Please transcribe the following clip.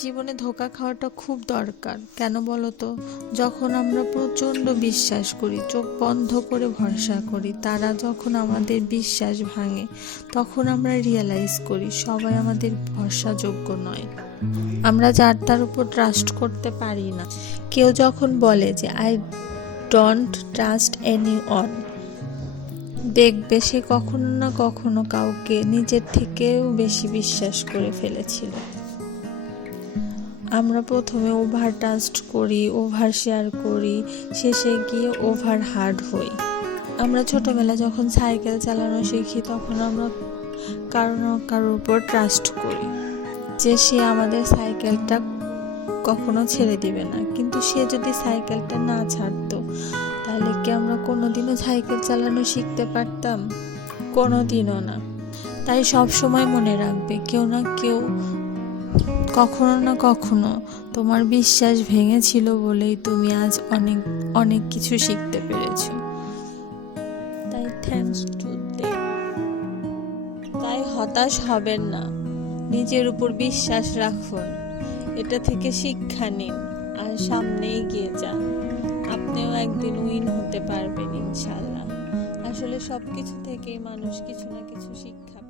জীবনে ধোঁকা খাওয়াটা খুব দরকার। কেন বলো তো? যখন আমরা প্রচণ্ড বিশ্বাস করি, চোখ বন্ধ করে ভরসা করি, তারা যখন আমাদের বিশ্বাস ভাঙে, তখন আমরা রিয়েলাইজ করি সবাই আমাদের ভরসাযোগ্য নয়। আমরা যার তার উপর ট্রাস্ট করতে পারি না। কেউ যখন বলে যে I don't trust any one, দেখবে সে কখনো না কখনো কাউকে নিজের থেকেও বেশি বিশ্বাস করে ফেলেছিল। আমরা প্রথমে ওভার ট্রাস্ট করি, ওভার শেয়ার করি, শেষে গিয়ে ওভার হার্ড হই। আমরা ছোটবেলা যখন সাইকেল চালানো শিখি, তখন আমরা কারোর উপর ট্রাস্ট করি যে সে আমাদের সাইকেলটা কখনো ছেড়ে দিবে না। কিন্তু সে যদি সাইকেলটা না ছাড়তো, তাহলে কি আমরা কোনোদিনও সাইকেল চালানো শিখতে পারতাম? কোনোদিনও না। তাই সব সময় মনে রাখবে, কেউ না কেউ কখনো না কখনো তোমার বিশ্বাস ভেঙেছিল বলেই তুমি আজ অনেক অনেক কিছু শিখতে পেরেছো। তাই থ্যাঙ্কস টু দেম। তাই হতাশ হবেন না, নিজের উপর বিশ্বাস রাখুন, এটা থেকে শিক্ষা নিন আর সামনে এগিয়ে যান। আপনিও একদিন উইন হতে পারবেন ইনশাল্লাহ। আসলে সবকিছু থেকেই মানুষ কিছু না কিছু শিক্ষা